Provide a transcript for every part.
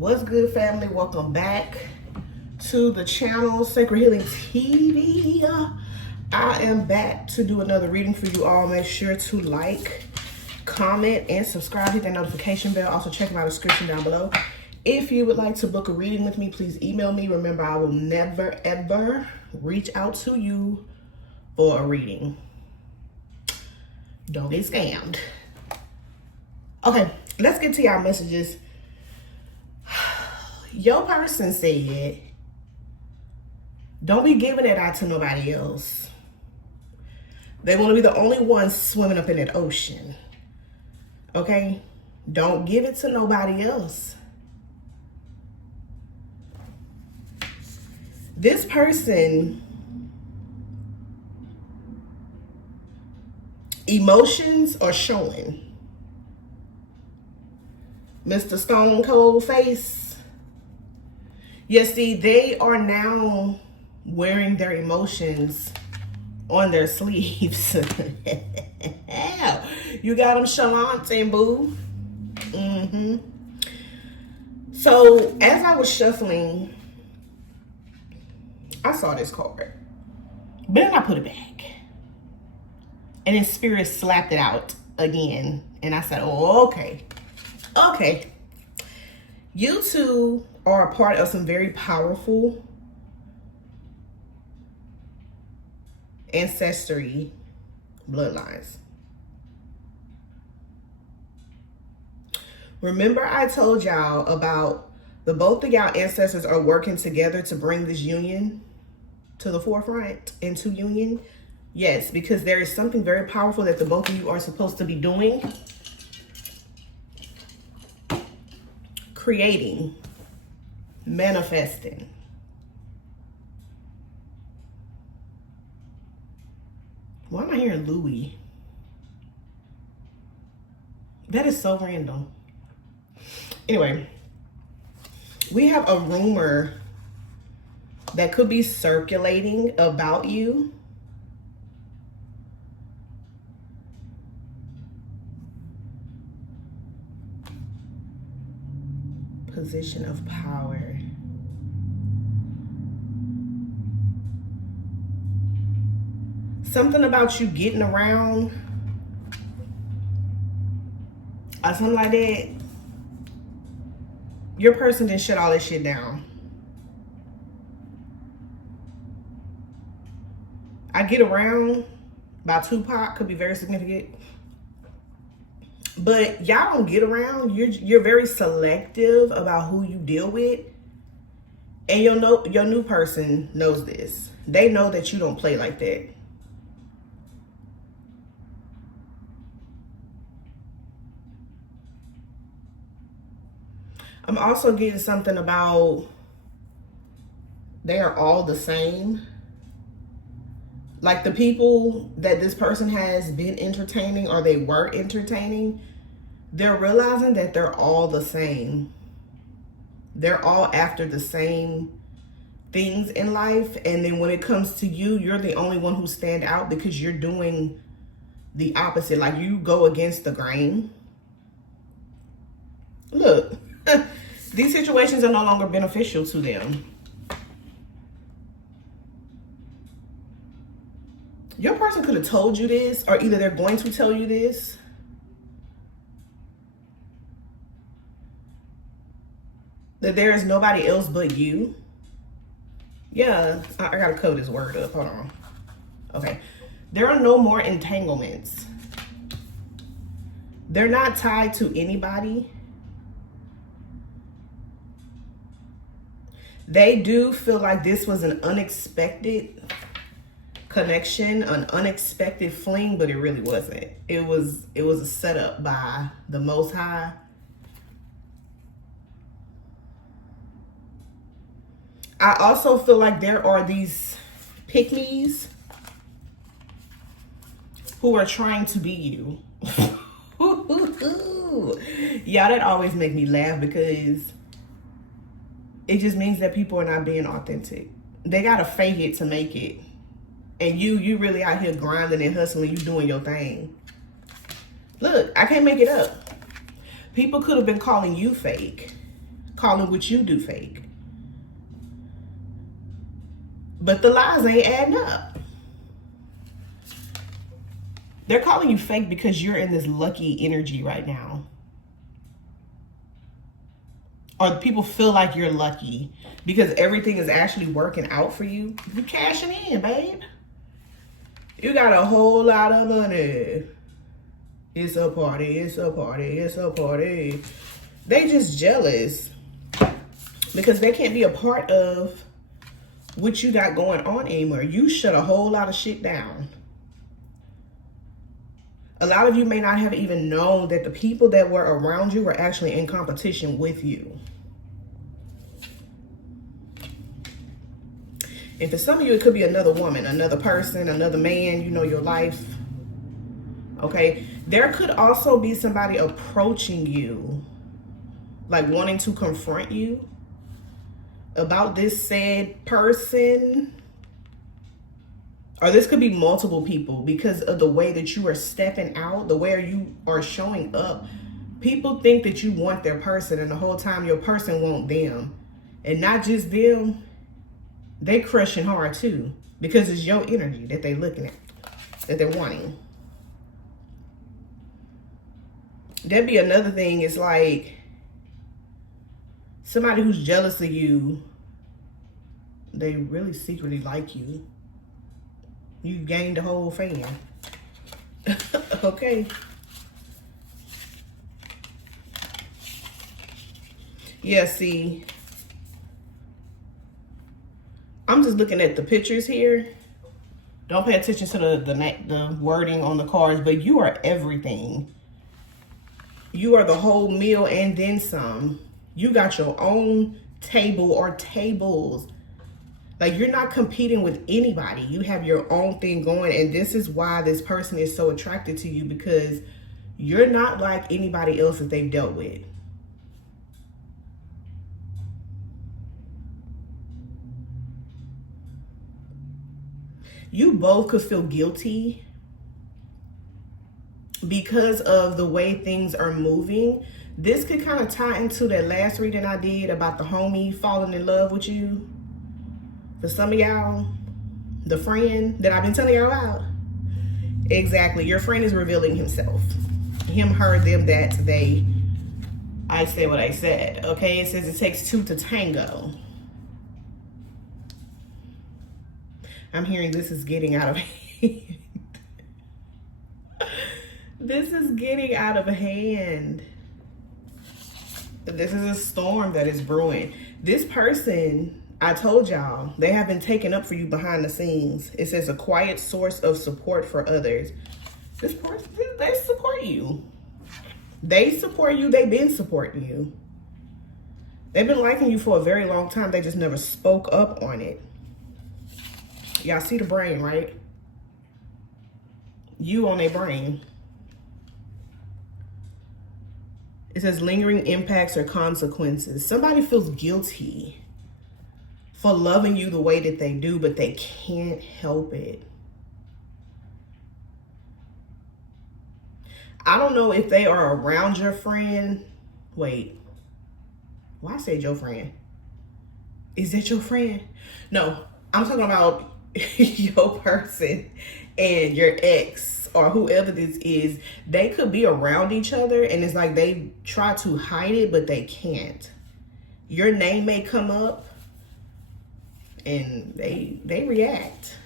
What's good, family? Welcome back to the channel, Sacred Healing TV. I am back to do another reading for you all. Make sure to like, comment, and subscribe. Hit that notification bell. Also, check my description down below. If you would like to book a reading with me, please email me. Remember, I will never, ever reach out to you for a reading. Don't get scammed. Okay, let's get to y'all messages. Your person said, don't be giving it out to nobody else. They want to be the only ones swimming up in that ocean. Okay? Don't give it to nobody else. This person, emotions are showing. Mr. Stone Cold Face. You see, they are now wearing their emotions on their sleeves. You got them chalanting, boo. So, as I was shuffling, I saw this card. But then I put it back. And then Spirit slapped it out again. And I said, oh, okay. Okay. You two are a part of some very powerful ancestry bloodlines. Remember I told y'all about the both of y'all ancestors are working together to bring this union to the forefront, into union? Yes, because there is something very powerful that the both of you are supposed to be doing. Creating. Manifesting. Why am I hearing Louis? That is so random. Anyway, we have a rumor that could be circulating about you. Position of power. Something about you getting around or something like that. Your person didn't shut all this shit down. I get around by Tupac could be very significant. But y'all don't get around. You're very selective about who you deal with. And your new person knows this. They know that you don't play like that. I'm also getting something about they are all the same. Like the people that this person has been entertaining or they were entertaining, they're realizing that they're all the same. They're all after the same things in life. And then when it comes to you, you're the only one who stand out because you're doing the opposite. Like you go against the grain. Look, these situations are no longer beneficial to them. Your person could have told you this, or either they're going to tell you this. That there is nobody else but you. Yeah, I gotta cover this word up. Hold on. Okay. There are no more entanglements. They're not tied to anybody. They do feel like this was an unexpected connection, an unexpected fling, but it really wasn't. It was a setup by the Most High. I also feel like there are these pick-me's who are trying to be you. Yeah, that always make me laugh because it just means that people are not being authentic. They gotta fake it to make it. And you really out here grinding and hustling, you doing your thing. Look, I can't make it up. People could have been calling you fake, calling what you do fake. But the lies ain't adding up. They're calling you fake because you're in this lucky energy right now. Or people feel like you're lucky because everything is actually working out for you. You cashing in, babe. You got a whole lot of money. It's a party, it's a party, it's a party. They just jealous because they can't be a part of what you got going on anymore. You shut a whole lot of shit down. A lot of you may not have even known that the people that were around you were actually in competition with you. And for some of you, it could be another woman, another person, another man, you know, your life. Okay. There could also be somebody approaching you, like wanting to confront you about this said person. Or this could be multiple people because of the way that you are stepping out, the way you are showing up. People think that you want their person, and the whole time your person want them. And not just them, they crushing hard too, because it's your energy that they're looking at, that they're wanting. That'd be another thing. It's like somebody who's jealous of you, they really secretly like you. You gained a whole fan. Okay. Yeah, see, I'm just looking at the pictures here. Don't pay attention to the wording on the cards, but you are everything. You are the whole meal and then some. You got your own table or tables. Like, you're not competing with anybody. You have your own thing going, and this is why this person is so attracted to you, because you're not like anybody else that they've dealt with. You both could feel guilty because of the way things are moving. This could kind of tie into that last reading I did about the homie falling in love with you. For some of y'all, the friend that I've been telling y'all about. Exactly. Your friend is revealing himself. Him, her, them, that, they. I said what I said. Okay, it says it takes two to tango. I'm hearing this is getting out of hand. This is getting out of hand. This is a storm that is brewing. This person, I told y'all, they have been taken up for you behind the scenes. It says a quiet source of support for others. This person, they support you. They support you. They've been supporting you. They've been liking you for a very long time. They just never spoke up on it. Y'all see the brain, right? You on their brain. It says lingering impacts or consequences. Somebody feels guilty for loving you the way that they do, but they can't help it. I don't know if they are around your friend. Wait, why I said your friend? Is that your friend? No, I'm talking about your person and your ex or whoever this is. They could be around each other and it's like they try to hide it, but they can't. Your name may come up and they react.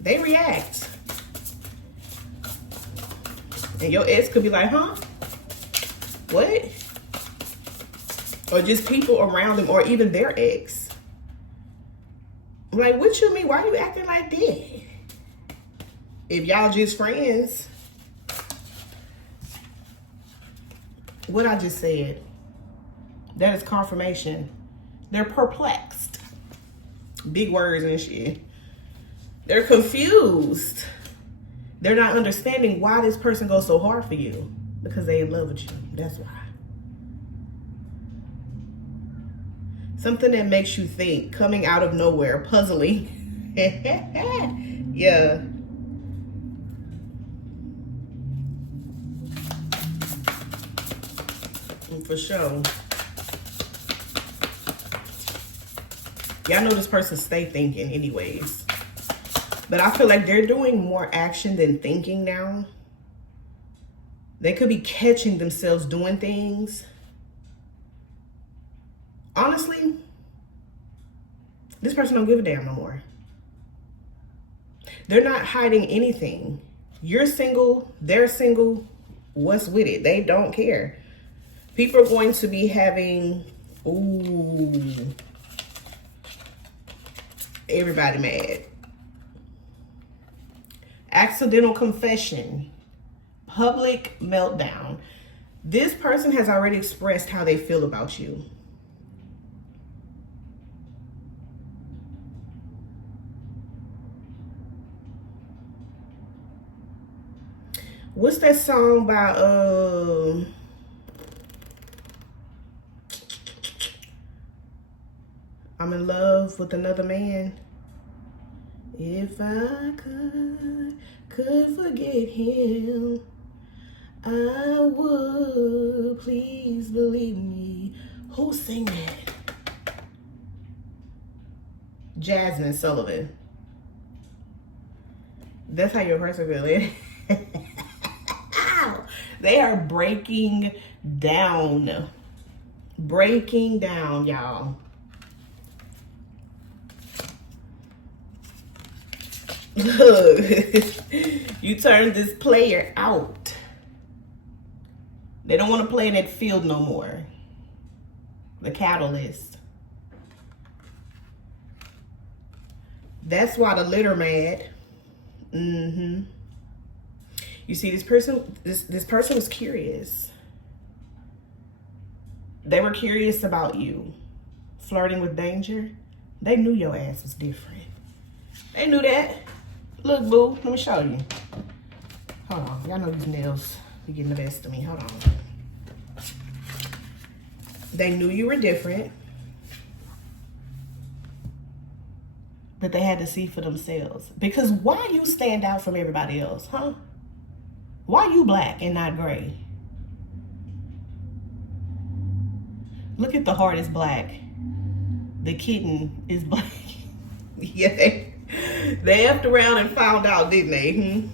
They react. And your ex could be like, huh? What? Or just people around them, or even their ex. Like, what you mean? Why are you acting like that? If y'all just friends. What I just said, that is confirmation. They're perplexed. Big words and shit. They're confused. They're not understanding why this person goes so hard for you. Because they in love with you. That's why. Something that makes you think, coming out of nowhere, puzzling. Yeah. For sure. Y'all know this person stay thinking anyways. But I feel like they're doing more action than thinking now. They could be catching themselves doing things. Honestly, this person don't give a damn no more. They're not hiding anything. You're single, they're single. What's with it? They don't care. People are going to be having, ooh, everybody mad. Accidental confession. Public meltdown. This person has already expressed how they feel about you. What's that song by I'm in love with another man? If I could forget him, I would, please believe me. Who sing that? Jasmine Sullivan. That's how your person feels. They are breaking down. Breaking down, y'all. Look, you turned this player out. They don't want to play in that field no more. The catalyst. That's why the litter mad. You see, this person was curious. They were curious about you. Flirting with danger. They knew your ass was different. They knew that. Look, boo, let me show you. Hold on. Y'all know these nails be getting the best of me. Hold on. They knew you were different. But they had to see for themselves. Because why you stand out from everybody else, huh? Why you black and not gray? Look at the heart is black. The kitten is black. Yeah, they effed around and found out, didn't they?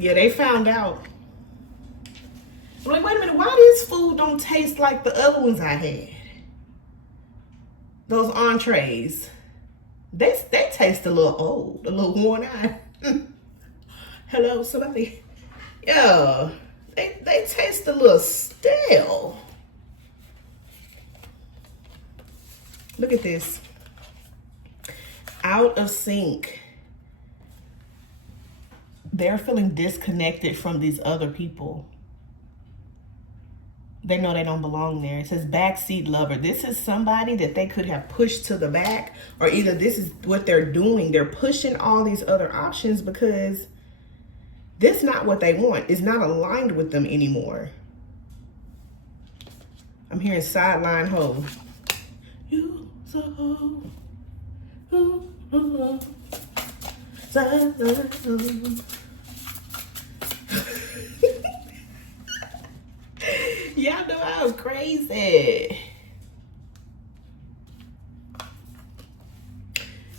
Yeah, they found out. I'm like, wait a minute, why this food don't taste like the other ones I had? Those entrees. They taste a little old, a little worn out. Hello, somebody. Yeah, they taste a little stale. Look at this. Out of sync. They're feeling disconnected from these other people. They know they don't belong there. It says backseat lover. This is somebody that they could have pushed to the back, or either this is what they're doing. They're pushing all these other options because this is not what they want. It's not aligned with them anymore. I'm hearing sideline hoe. You so sideline hoe. Y'all know I was crazy.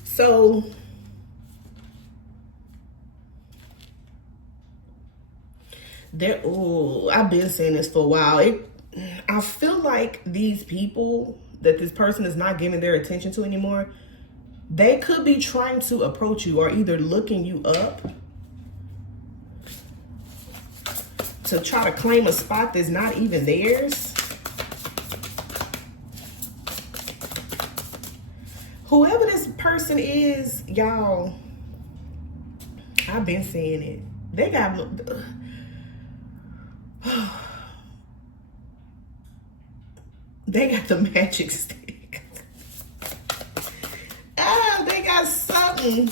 So I've been saying this for a while. I feel like these people that this person is not giving their attention to anymore, they could be trying to approach you or either looking you up to try to claim a spot that's not even theirs. Whoever this person is, y'all, I've been saying it. They got they got the magic stick. They got something.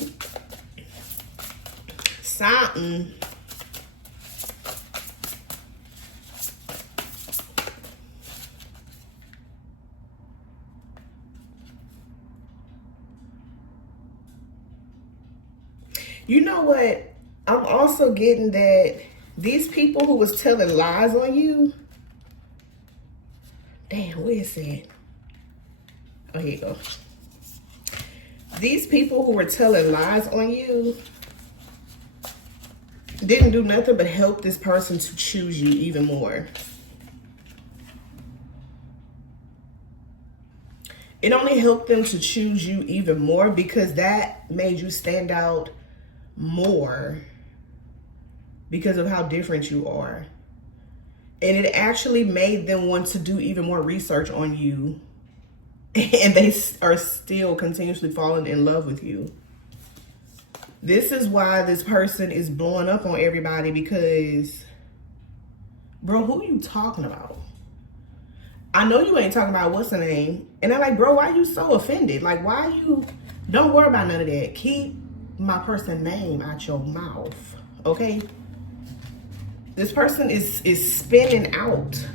You know what? I'm also getting that These people who was telling lies on you. Damn, where is it? Oh, here you go. These people who were telling lies on you didn't do nothing but help this person to choose you even more. It only helped them to choose you even more because that made you stand out more because of how different you are. And it actually made them want to do even more research on you. And they are still continuously falling in love with you. This is why this person is blowing up on everybody because, bro, who are you talking about? I know you ain't talking about what's the name. And I'm like, bro, why you so offended? Like, why you, don't worry about none of that. Keep my person's name out your mouth, okay? This person is spinning out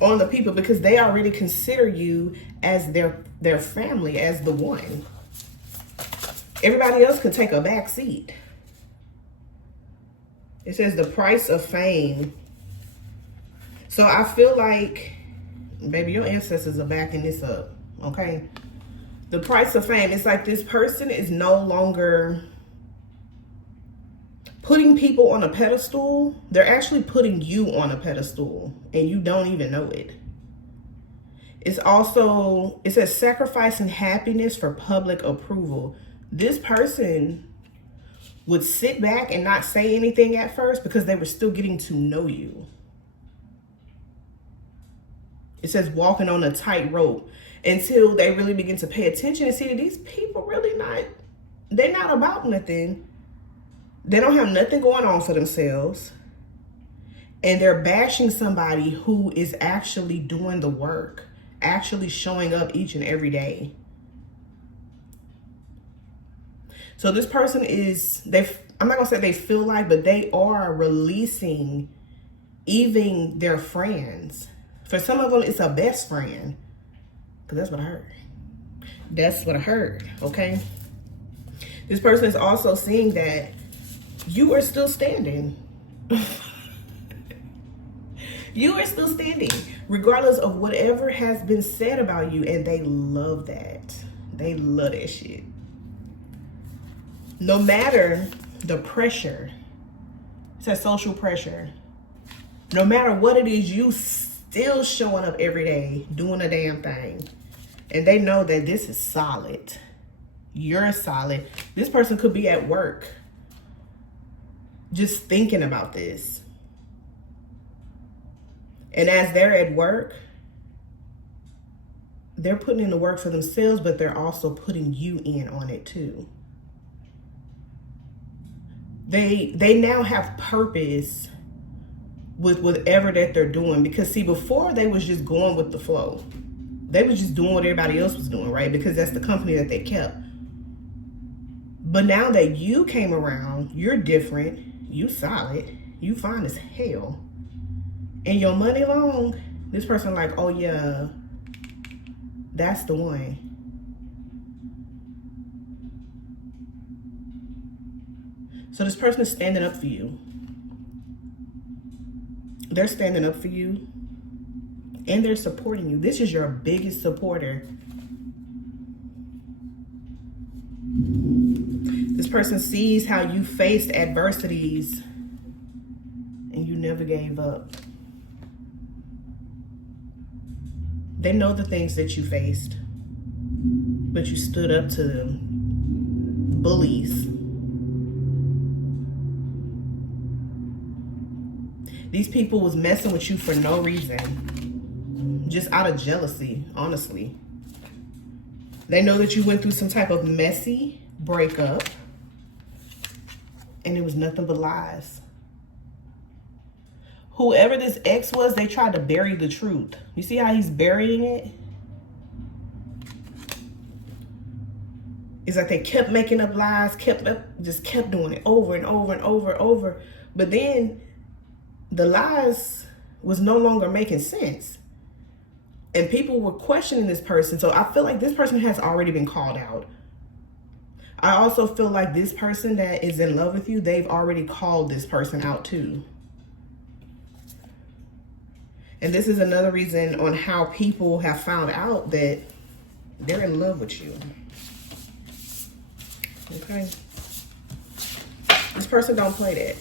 on the people because they already consider you as their family, as the one. Everybody else can take a back seat. It says the price of fame. So I feel like, baby, your ancestors are backing this up, okay? The price of fame, it's like this person is no longer putting people on a pedestal. They're actually putting you on a pedestal and you don't even know it. It's also, it says sacrificing happiness for public approval. This person would sit back and not say anything at first because they were still getting to know you. It says walking on a tightrope until they really begin to pay attention and see that these people really they're not about nothing. They don't have nothing going on for themselves. And they're bashing somebody who is actually doing the work, actually showing up each and every day. So this person is, I'm not gonna say they feel like, but they are releasing even their friends. For some of them, it's a best friend. Because that's what I heard. That's what I heard, okay? This person is also seeing that you are still standing. You are still standing, regardless of whatever has been said about you. And they love that. They love that shit. No matter the pressure, it says social pressure. No matter what it is, you still showing up every day, doing a damn thing. And they know that this is solid. You're solid. This person could be at work just thinking about this. And as they're at work, they're putting in the work for themselves, but they're also putting you in on it too. They now have purpose with whatever that they're doing. Because see, before they was just going with the flow. They was just doing what everybody else was doing, right? Because that's the company that they kept. But now that you came around, you're different, you solid, you fine as hell. And your money long, this person like, oh yeah, that's the one. So this person is standing up for you. They're standing up for you. And they're supporting you. This is your biggest supporter. This person sees how you faced adversities and you never gave up. They know the things that you faced, but you stood up to them. Bullies. These people was messing with you for no reason. Just out of jealousy, honestly. They know that you went through some type of messy breakup and it was nothing but lies. Whoever this ex was, they tried to bury the truth. You see how he's burying it? It's like they kept making up lies, just kept doing it over and over and over and over. But then the lies was no longer making sense. And people were questioning this person. So I feel like this person has already been called out. I also feel like this person that is in love with you, they've already called this person out too. And this is another reason on how people have found out that they're in love with you. Okay. This person don't play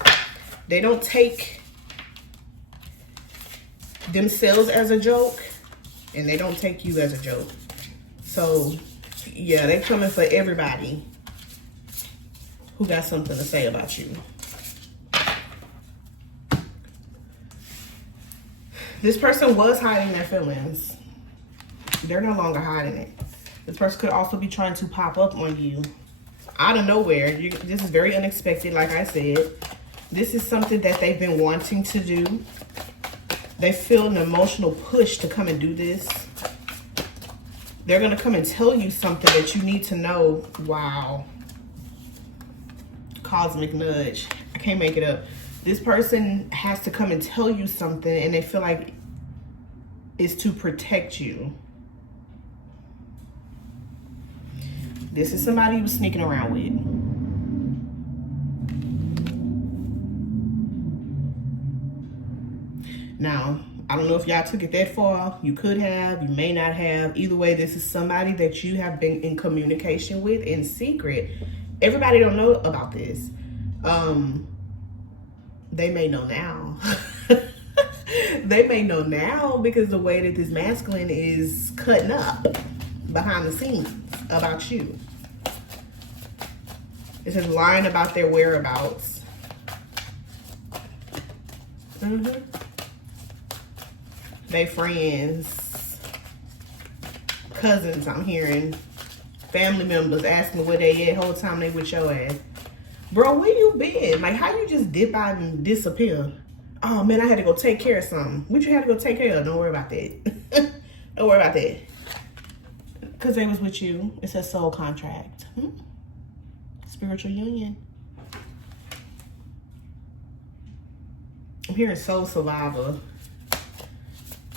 that. They don't take themselves as a joke, and they don't take you as a joke. So, yeah, they coming for everybody who got something to say about you. This person was hiding their feelings. They're no longer hiding it. This person could also be trying to pop up on you out of nowhere. This is very unexpected, like I said. This is something that they've been wanting to do. They feel an emotional push to come and do this. They're going to come and tell you something that you need to know. Wow. Cosmic nudge. I can't make it up. This person has to come and tell you something, and they feel like it's to protect you. This is somebody you're sneaking around with. Now, I don't know if y'all took it that far. You could have, you may not have. Either way, this is somebody that you have been in communication with in secret. Everybody don't know about this. They may know now. They may know now because the way that this masculine is cutting up behind the scenes about you. It says lying about their whereabouts. They friends, cousins, I'm hearing. Family members asking where they at, whole time they with your ass. Bro, where you been? Like, how you just dip out and disappear? Oh, man, I had to go take care of something. What you had to go take care of? Don't worry about that. Don't worry about that. Because they was with you. It says soul contract. Spiritual union. I'm hearing Soul Survivor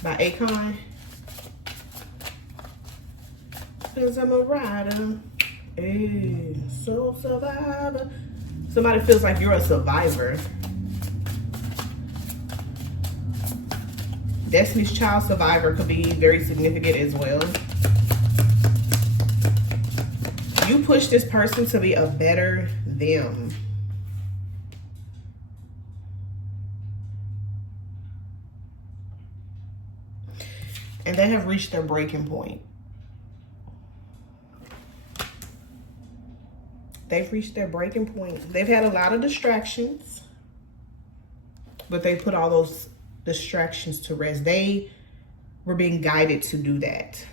by Akon. Because I'm a rider. Hey, Soul Survivor. Somebody feels like you're a survivor. Destiny's Child survivor could be very significant as well. You push this person to be a better them. And they have reached their breaking point. They've reached their breaking point. They've had a lot of distractions, but they put all those distractions to rest. They were being guided to do that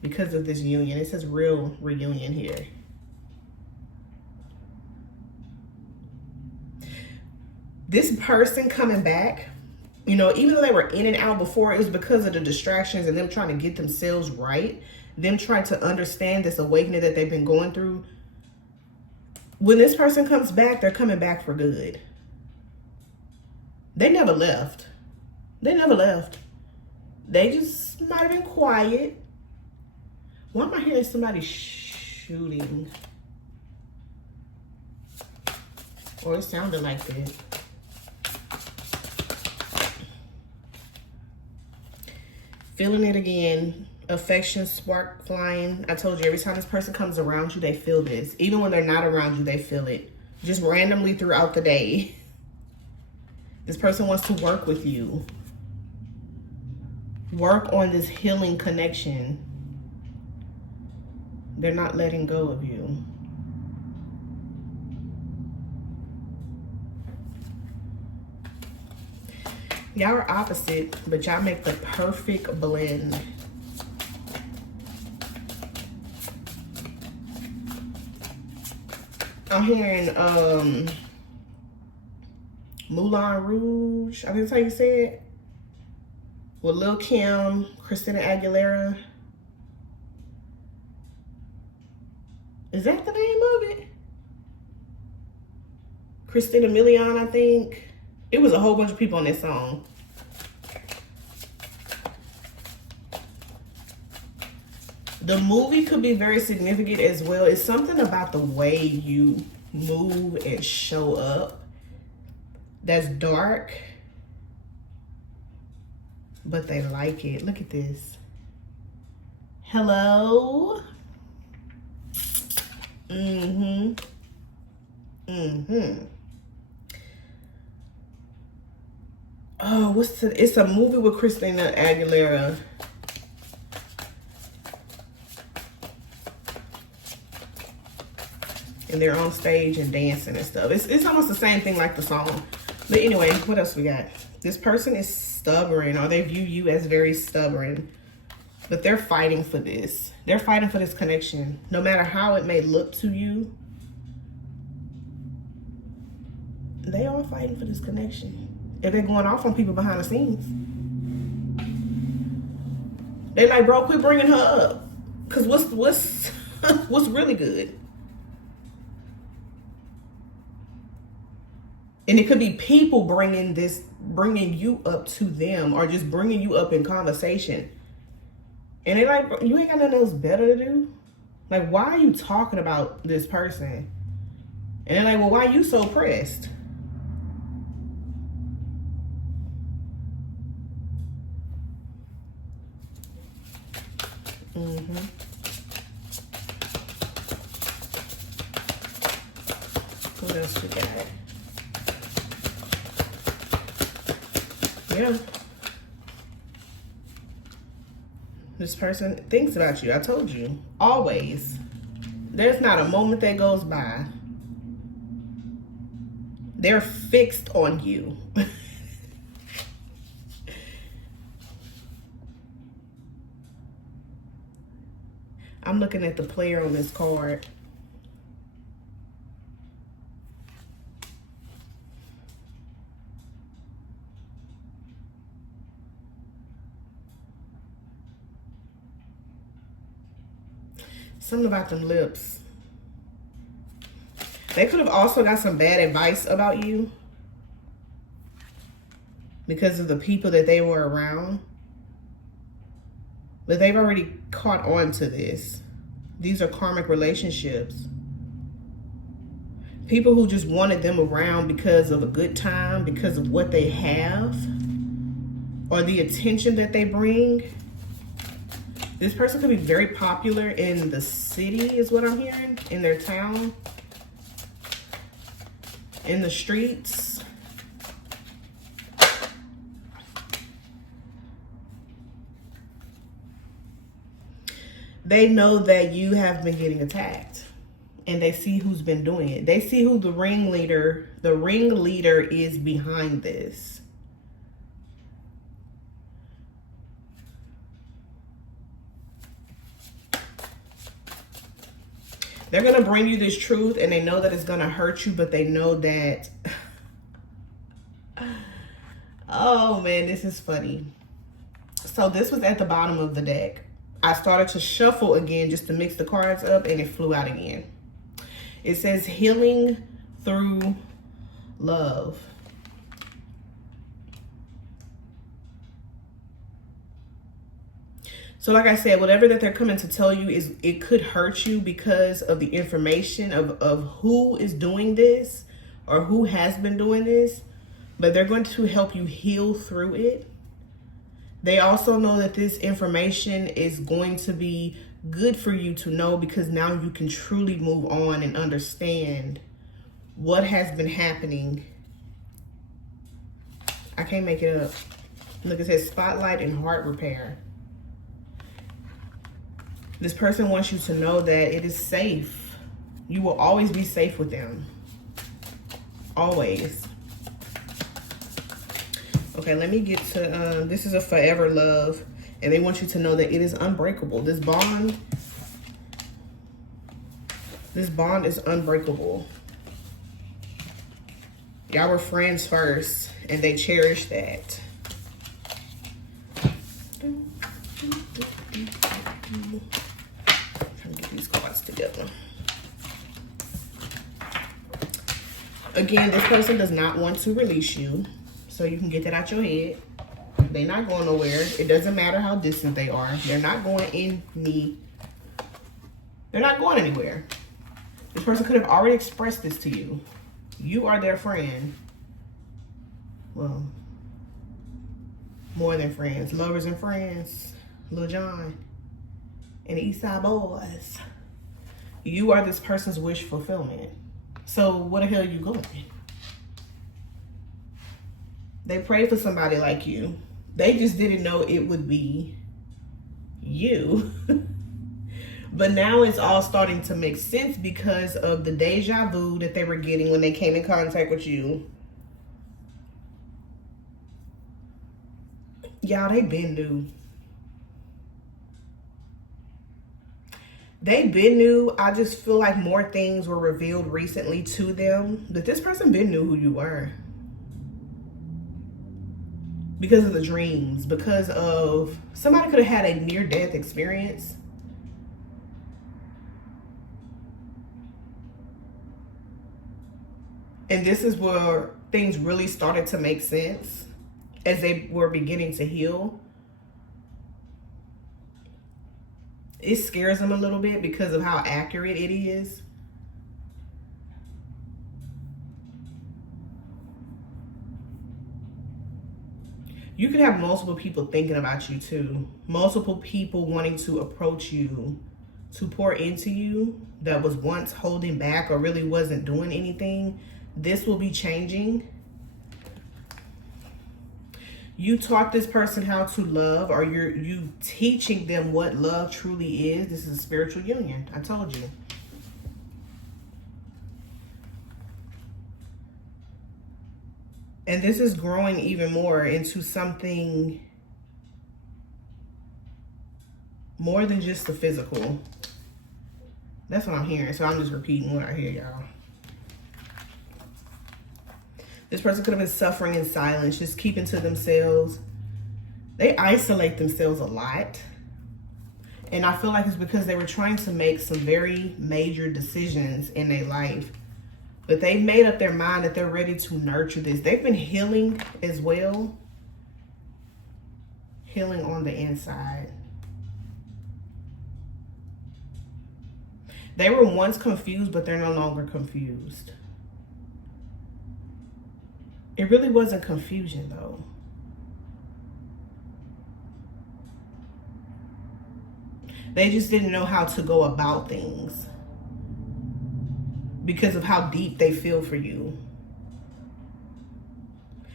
because of this union. It says real reunion here. This person coming back, you know, even though they were in and out before, it was because of the distractions and them trying to get themselves right. Them trying to understand this awakening that they've been going through. When this person comes back, they're coming back for good. They never left. They never left. They just might have been quiet. Why am I hearing somebody shooting? Or it sounded like that. Feeling it again. Affection, spark flying. I told you, every time this person comes around you, they feel this. Even when they're not around you, they feel it. Just randomly throughout the day. This person wants to work with you. Work on this healing connection. They're not letting go of you. Y'all are opposite, but y'all make the perfect blend. I'm hearing Moulin Rouge, I think that's how you say it. With Lil' Kim, Christina Aguilera. Is that the name of it? Christina Milian, I think. It was a whole bunch of people on this song. The movie could be very significant as well. It's something about the way you move and show up that's dark, but they like it. Look at this. Hello. Oh, it's a movie with Christina Aguilera. And they're on stage and dancing and stuff. It's almost the same thing like the song. But anyway, what else we got? This person is stubborn, or they view you as very stubborn. But they're fighting for this. They're fighting for this connection. No matter how it may look to you, they are fighting for this connection. If they're going off on people behind the scenes, they like, bro, quit bringing her up. Cause what's really good? And it could be people bringing you up to them, or just bringing you up in conversation. And they like, you ain't got nothing else better to do. Like, why are you talking about this person? And they're like, well, why are you so pressed? What else we got? Yeah. This person thinks about you. I told you. Always. There's not a moment that goes by. They're fixed on you. I'm looking at the player on this card. Something about them lips. They could have also got some bad advice about you because of the people that they were around. But they've already caught on to this. These are karmic relationships. People who just wanted them around because of a good time, because of what they have, or the attention that they bring. This person could be very popular in the city, is what I'm hearing, in their town, in the streets. They know that you have been getting attacked, and they see who's been doing it. They see who the ringleader is behind this. They're going to bring you this truth, and they know that it's going to hurt you, but they know that... Oh, man, this is funny. So this was at the bottom of the deck. I started to shuffle again just to mix the cards up, and it flew out again. It says healing through love. So like I said, whatever that they're coming to tell you, is it could hurt you because of the information of who is doing this or who has been doing this, but they're going to help you heal through it. They also know that this information is going to be good for you to know, because now you can truly move on and understand what has been happening. I can't make it up. Look, it says spotlight and heart repair. This person wants you to know that it is safe. You will always be safe with them. Always. Okay, let me get to, this is a forever love. And they want you to know that it is unbreakable. This bond is unbreakable. Y'all were friends first, and they cherish that. Together. Again, this person does not want to release you, so you can get that out your head. They're not going nowhere. It doesn't matter how distant they are. They're not going They're not going anywhere. This person could have already expressed this to you. You are their friend. Well, more than friends. Lovers and friends. Lil Jon and the East Side Boys. You are this person's wish fulfillment. So what the hell are you going? They prayed for somebody like you. They just didn't know it would be you. But now it's all starting to make sense because of the deja vu that they were getting when they came in contact with you. Y'all, they been new. They been new. I just feel like more things were revealed recently to them. That this person been knew who you were. Because of the dreams. Because of... Somebody could have had a near-death experience. And this is where things really started to make sense. As they were beginning to heal. It scares them a little bit because of how accurate it is. You could have multiple people thinking about you too. Multiple people wanting to approach you, to pour into you, that was once holding back or really wasn't doing anything. This will be changing. You taught this person how to love, or you teaching them what love truly is. This is a spiritual union. I told you. And this is growing even more into something more than just the physical. That's what I'm hearing. So I'm just repeating what I hear, y'all. This person could have been suffering in silence, just keeping to themselves. They isolate themselves a lot. And I feel like it's because they were trying to make some very major decisions in their life. But they've made up their mind that they're ready to nurture this. They've been healing as well. Healing on the inside. They were once confused, but they're no longer confused. It really wasn't confusion, though. They just didn't know how to go about things because of how deep they feel for you.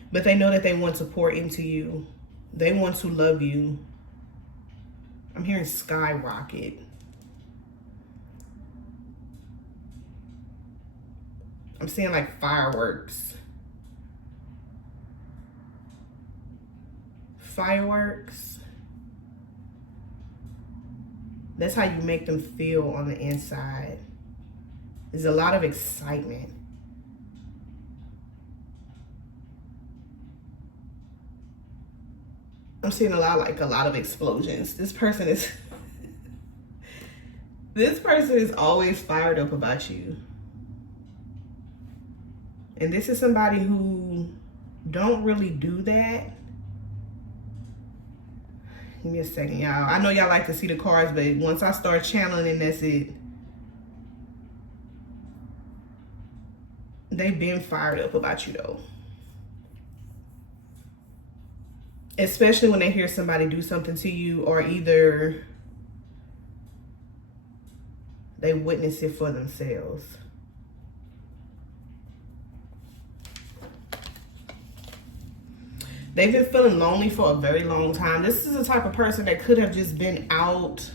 But they know that they want to pour into you. They want to love you. I'm hearing skyrocket. I'm seeing like fireworks. Fireworks. That's how you make them feel on the inside. There's a lot of excitement. I'm seeing a lot of explosions. This person is always fired up about you. And this is somebody who don't really do that. Give me a second, y'all. I know y'all like to see the cards, but once I start channeling, that's it. They've been fired up about you, though. Especially when they hear somebody do something to you, or either they witness it for themselves. They've been feeling lonely for a very long time. This is the type of person that could have just been out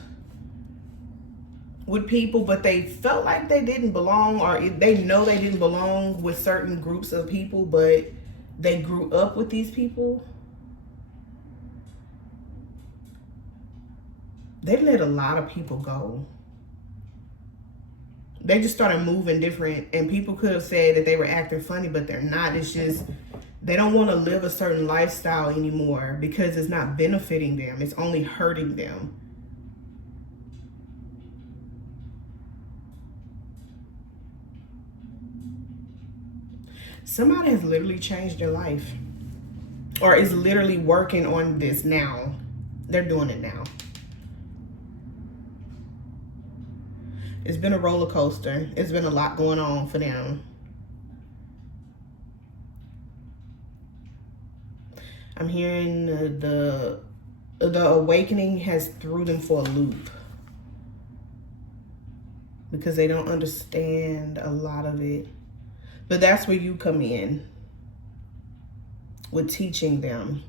with people, but they felt like they didn't belong, or they know they didn't belong with certain groups of people, but they grew up with these people. They've let a lot of people go. They just started moving different, and people could have said that they were acting funny, but they're not. It's just they don't want to live a certain lifestyle anymore because it's not benefiting them. It's only hurting them. Somebody has literally changed their life, or is literally working on this now. They're doing it now. It's been a roller coaster. It's been a lot going on for them. I'm hearing the awakening has threw them for a loop because they don't understand a lot of it. But that's where you come in with teaching them.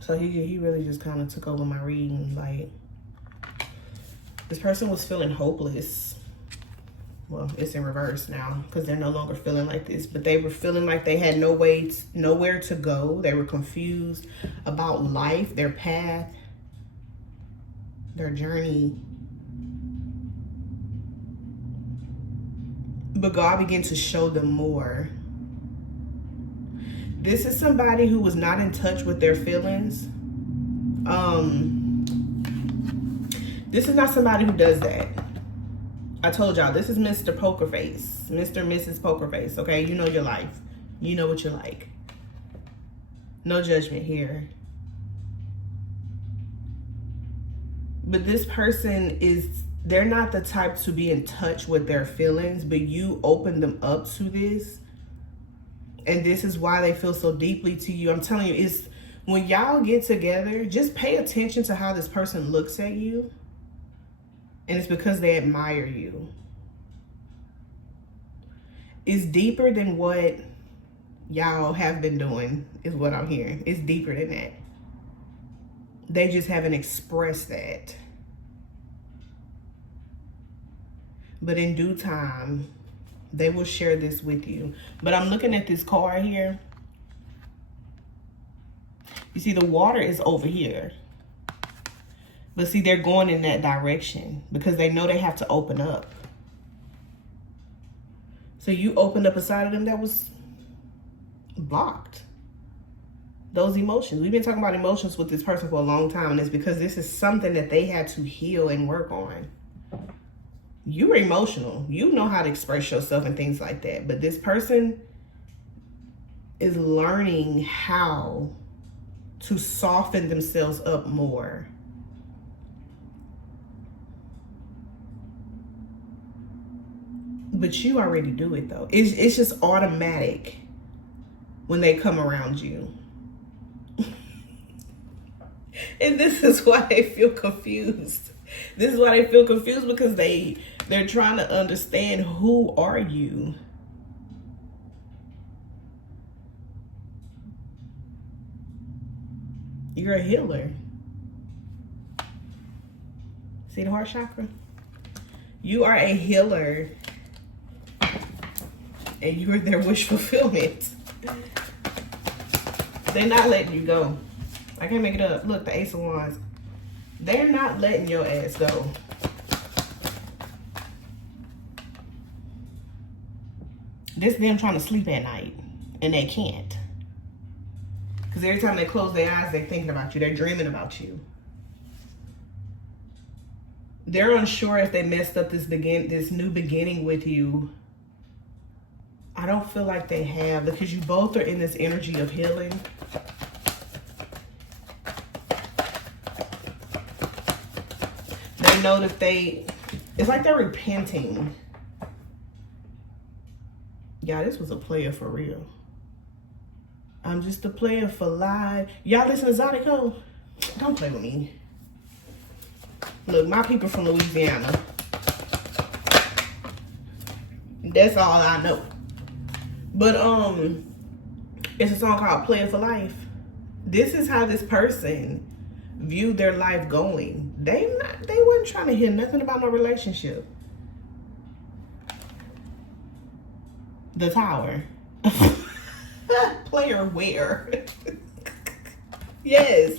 So he really just kind of took over my reading. Like, this person was feeling hopeless. Well, it's in reverse now because they're no longer feeling like this, but they were feeling like they had nowhere to go. They were confused about life, their path, their journey. But God began to show them more. This is somebody who was not in touch with their feelings. This is not somebody who does that. I told y'all, this is Mr. Poker Face. Mr. and Mrs. Poker Face, okay? You know your life. You know what you like. No judgment here. But this person they're not the type to be in touch with their feelings, but you open them up to this. And this is why they feel so deeply to you. I'm telling you, it's when y'all get together, just pay attention to how this person looks at you. And it's because they admire you. It's deeper than what y'all have been doing, is what I'm hearing. It's deeper than that. They just haven't expressed that. But in due time, they will share this with you. But I'm looking at this card here. You see, the water is over here. But see, they're going in that direction because they know they have to open up. So you opened up a side of them that was blocked. Those emotions. We've been talking about emotions with this person for a long time, and it's because this is something that they had to heal and work on. You're emotional. You know how to express yourself and things like that. But this person is learning how to soften themselves up more. But you already do it though. It's just automatic when they come around you. And this is why they feel confused. This is why they feel confused, because they're trying to understand, who are you? You're a healer. See the heart chakra? You are a healer. And you're their wish fulfillment. They're not letting you go. I can't make it up. Look, the Ace of Wands. They're not letting your ass go. This is them trying to sleep at night. And they can't. Because every time they close their eyes, they're thinking about you. They're dreaming about you. They're unsure if they messed up this new beginning with you. I don't feel like they have, because you both are in this energy of healing. They know that it's like they're repenting. Yeah, this was a player for real. I'm just a player for life. Y'all listen to Zydeco? Don't play with me. Look, my people from Louisiana. That's all I know. But it's a song called Player for Life. This is how this person viewed their life going. They weren't trying to hear nothing about no relationship. The Tower. Player where? Yes.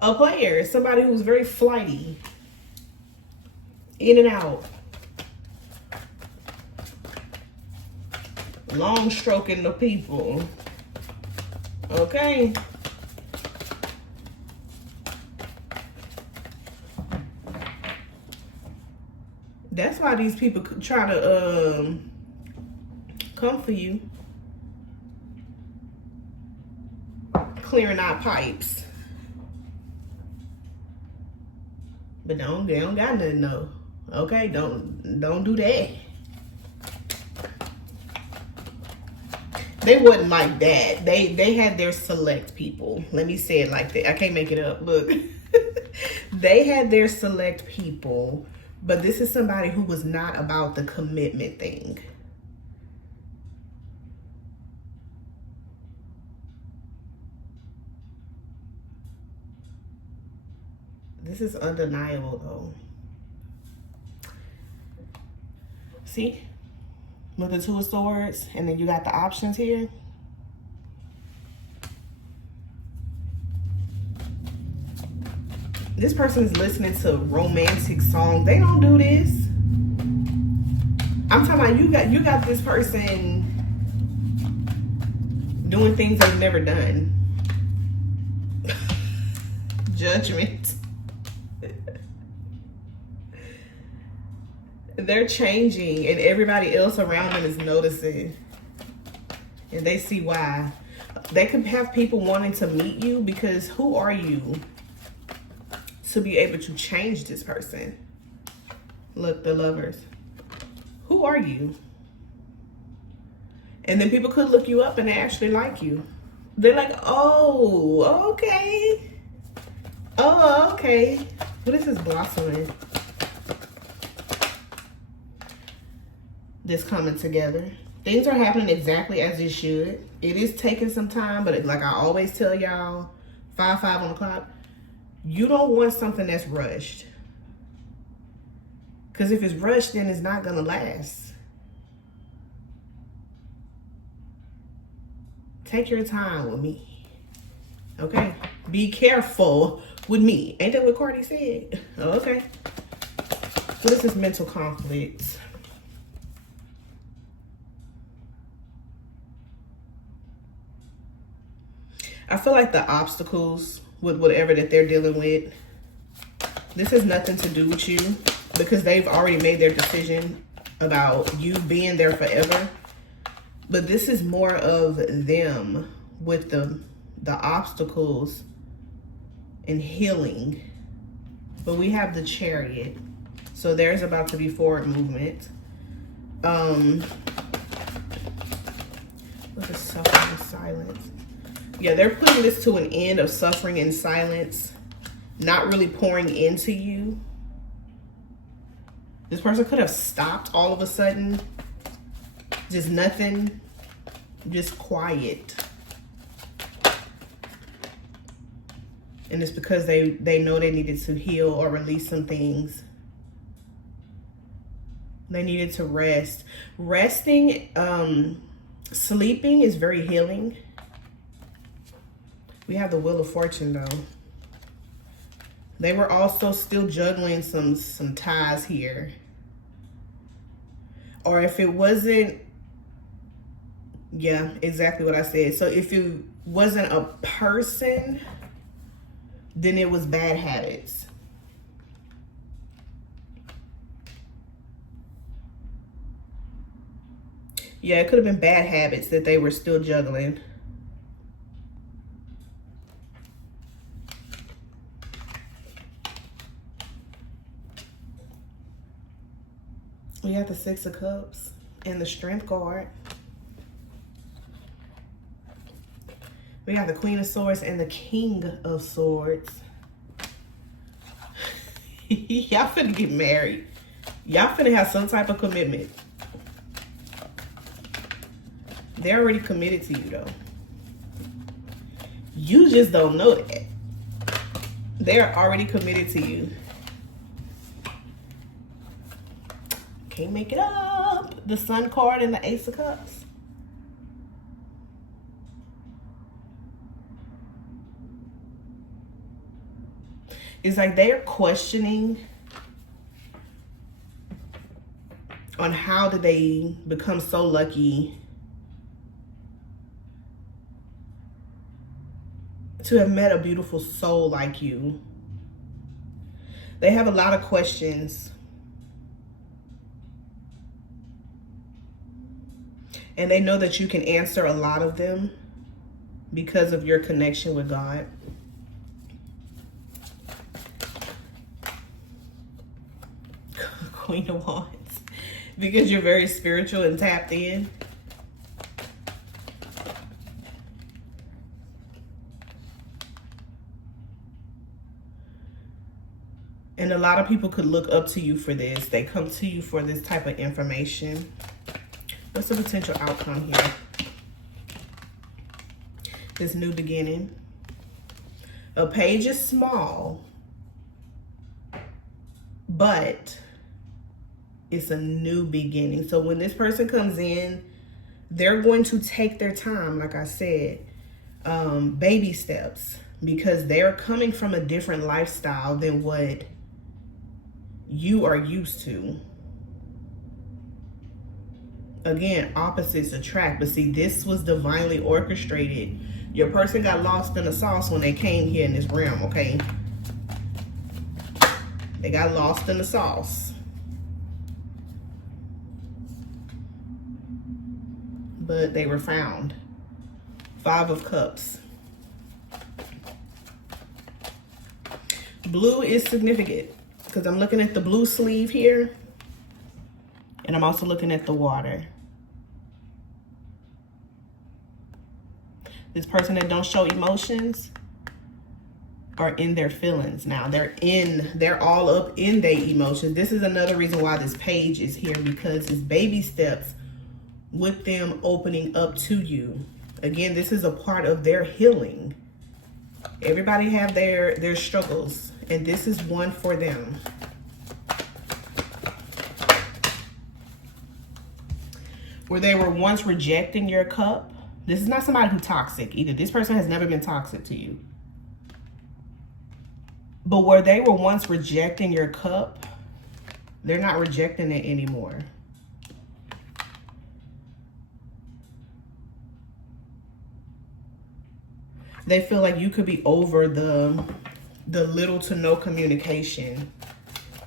A player. Somebody who's very flighty. In and out. Long stroking the people. Okay. That's why these people try to come for you. clearing out pipes. But they don't got nothing though. Okay, don't do that. They wasn't like that. They had their select people. Let me say it like that. I can't make it up. Look. They had their select people, but this is somebody who was not about the commitment thing. This is undeniable though. See? With the Two of Swords, and then you got the options here. This person is listening to romantic songs. They don't do this. I'm talking about you got this person doing things they've never done. Judgment. They're changing and everybody else around them is noticing. And they see why. They could have people wanting to meet you because who are you to be able to change this person? Look, the Lovers. Who are you? And then people could look you up and they actually like you. They're like, oh, okay. Oh, okay. What is this blossoming? This coming together. Things are happening exactly as it should. It is taking some time, but like I always tell y'all, 5 on the clock, you don't want something that's rushed. Because if it's rushed, then it's not going to last. Take your time with me. Okay? Be careful with me. Ain't that what Cardi said? Oh, okay. What is this mental conflict? I feel like the obstacles with whatever that they're dealing with, this has nothing to do with you because they've already made their decision about you being there forever. But this is more of them with the obstacles and healing. But we have the Chariot. So there's about to be forward movement. What is suffering in silence? Yeah, they're putting this to an end of suffering in silence, not really pouring into you. This person could have stopped all of a sudden. Just nothing, just quiet. And it's because they know they needed to heal or release some things. They needed to rest. Resting, sleeping is very healing. We have the Wheel of Fortune though. They were also still juggling some ties here. Or if it wasn't, yeah, exactly what I said. So if it wasn't a person, then it was bad habits. Yeah, it could have been bad habits that they were still juggling. We got the Six of Cups and the Strength card. We got the Queen of Swords and the King of Swords. Y'all finna get married. Y'all finna have some type of commitment. They're already committed to you though. You just don't know that. They're already committed to you. Can't make it up. The Sun card and the Ace of Cups. It's like they're questioning on how did they become so lucky to have met a beautiful soul like you. They have a lot of questions. And they know that you can answer a lot of them. because of your connection with God. Queen of Wands. Because you're very spiritual and tapped in. And a lot of people could look up to you for this. They come to you for this type of information. What's the potential outcome here? This new beginning. A page is small, but it's a new beginning. So when this person comes in, they're going to take their time, like I said, baby steps, because they're coming from a different lifestyle than what you are used to. Again, opposites attract, but see, this was divinely orchestrated. Your person got lost in the sauce when they came here in this realm, okay? They got lost in the sauce. But they were found. 5 of Cups. Blue is significant because I'm looking at the blue sleeve here. And I'm also looking at the water. This person that don't show emotions are in their feelings now. They're all up in their emotions. This is another reason why this page is here, because it's baby steps with them opening up to you. Again, this is a part of their healing. Everybody have their struggles, and this is one for them. Where they were once rejecting your cup. This is not somebody who's toxic either. This person has never been toxic to you. But where they were once rejecting your cup, they're not rejecting it anymore. They feel like you could be over the little to no communication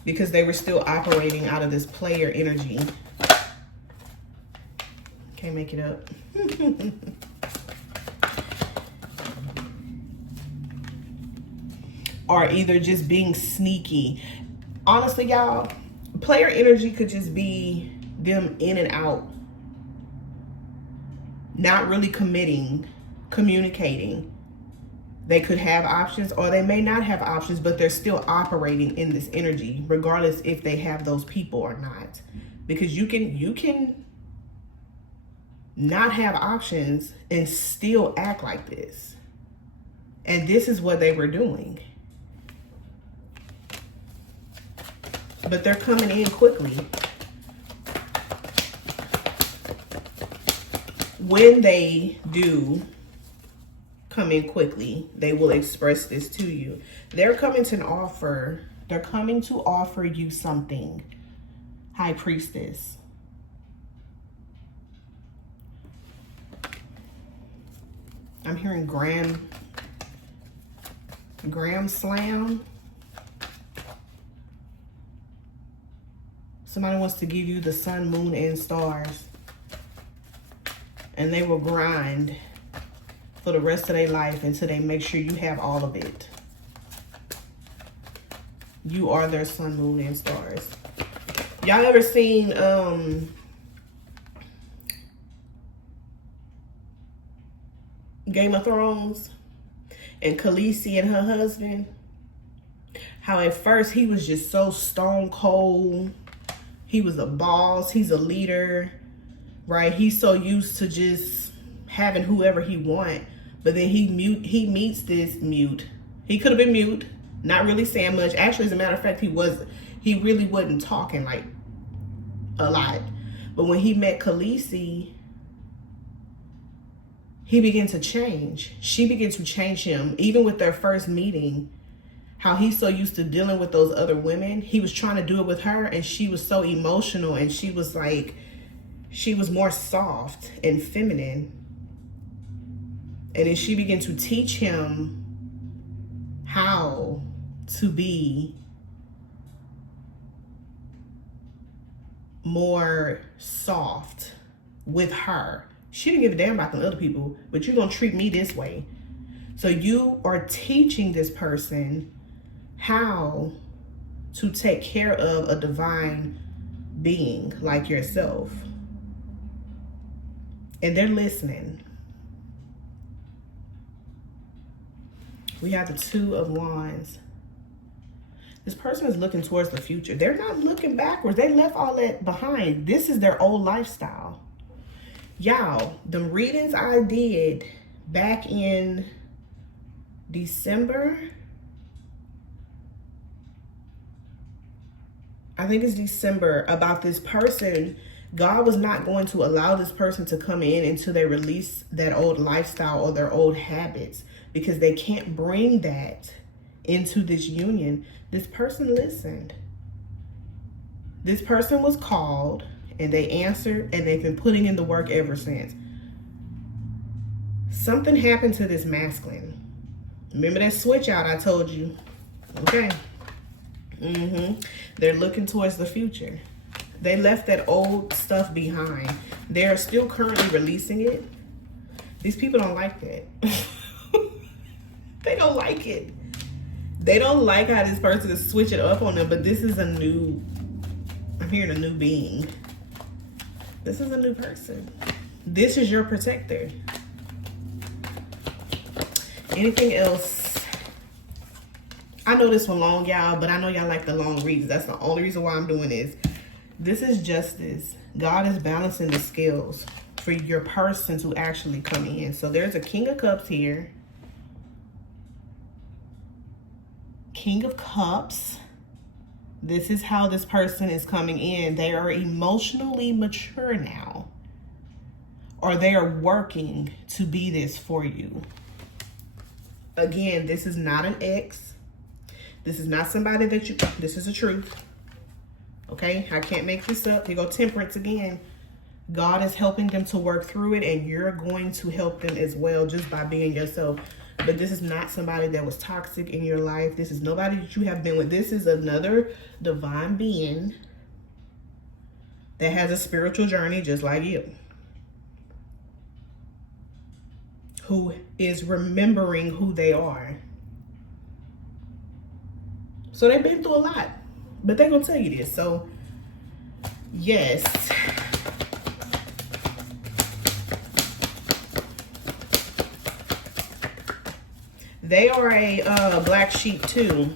because they were still operating out of this player energy. Can't make it up. Or either just being sneaky. Honestly, y'all, player energy could just be them in and out. Not really committing, communicating. They could have options or they may not have options, but they're still operating in this energy, regardless if they have those people or not. Because you can not have options and still act like this. And this is what they were doing. But they're coming in quickly. When they do come in quickly, they will express this to you. They're coming to offer you something. High Priestess. I'm hearing Graham Slam. Somebody wants to give you the sun, moon, and stars. And they will grind for the rest of their life until they make sure you have all of it. You are their sun, moon, and stars. Y'all ever seen Game of Thrones and Khaleesi and her husband? How at first he was just so stone cold. He was a boss. He's a leader, right? He's so used to just having whoever he want. But then he meets this mute. He could have been mute, not really saying much. Actually, as a matter of fact, he really wasn't talking like a lot. But when he met Khaleesi, he began to change. She began to change him. Even with their first meeting, how he's so used to dealing with those other women, he was trying to do it with her, and she was so emotional, and she was more soft and feminine. And then she began to teach him how to be more soft with her. She didn't give a damn about the other people, but you're going to treat me this way. So you are teaching this person how to take care of a divine being like yourself. And they're listening. We have the Two of Wands. This person is looking towards the future. They're not looking backwards. They left all that behind. This is their old lifestyle. Y'all, the readings I did back in December, I think it's December, about this person, God was not going to allow this person to come in until they release that old lifestyle or their old habits, because they can't bring that into this union. This person listened. This person was called and they answered, and they've been putting in the work ever since. Something happened to this masculine. Remember that switch out I told you? Okay. They're looking towards the future. They left that old stuff behind. They're still currently releasing it. These people don't like that. They don't like it. They don't like how this person is switching up on them, but this is a new, I'm hearing a new being. This is a new person. This is your protector. Anything else? I know this one long, y'all, but I know y'all like the long reads. That's the only reason why I'm doing this. This is justice. God is balancing the scales for your person to actually come in. So there's a King of Cups here. King of Cups. This is how this person is coming in. They are emotionally mature now, or they are working to be this for you. Again, this is not an ex. This is not somebody that you, this is the truth. Okay, I can't make this up. Here go Temperance again. God is helping them to work through it, and you're going to help them as well just by being yourself. But this is not somebody that was toxic in your life. This is nobody that you have been with. This is another divine being that has a spiritual journey just like you, who is remembering who they are. So they've been through a lot, but they're going to tell you this. So, yes. They are a black sheep too.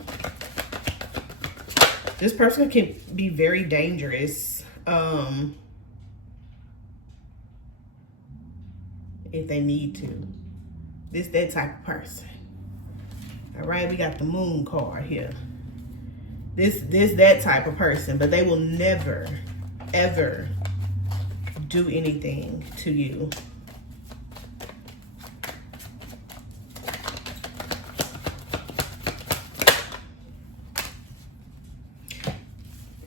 This person can be very dangerous if they need to. This that type of person. All right, we got the Moon card here. This that type of person, but they will never, ever do anything to you.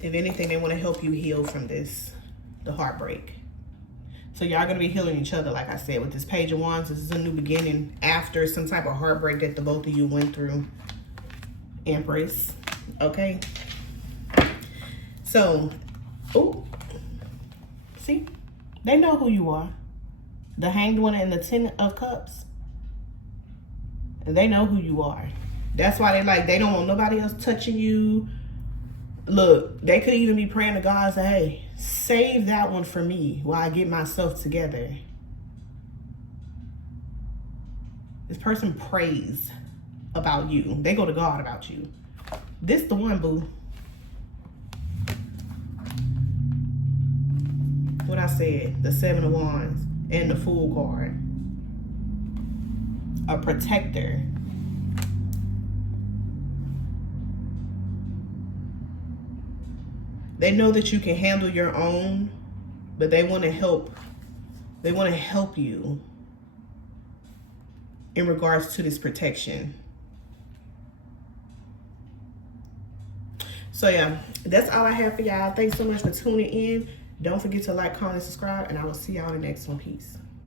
If anything, they want to help you heal from this, the heartbreak. So y'all going to be healing each other, like I said, with this Page of Wands. This is a new beginning after some type of heartbreak that the both of you went through. Empress. Okay. So, ooh. See? They know who you are. The Hanged One and the Ten of Cups. They know who you are. That's why they don't want nobody else touching you. Look, they could even be praying to God and say, hey, save that one for me while I get myself together. This person prays about you. They go to God about you. This the one, boo. What I said, the Seven of Wands and the Fool card. A protector. They know that you can handle your own, but they want to help. They want to help you in regards to this protection. So yeah, that's all I have for y'all. Thanks so much for tuning in. Don't forget to like, comment, and subscribe, and I will see y'all in the next one. Peace.